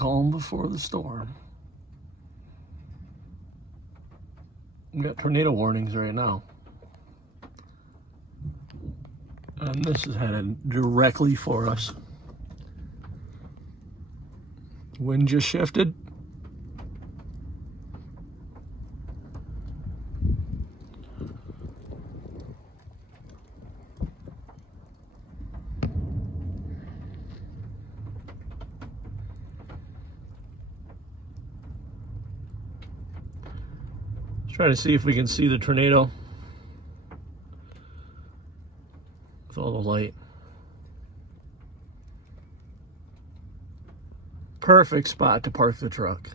calm before the storm. We got tornado warnings right now. And this is headed directly for us. Wind just shifted. Let's try to see if we can see the tornado with all the light. Perfect spot to park the truck.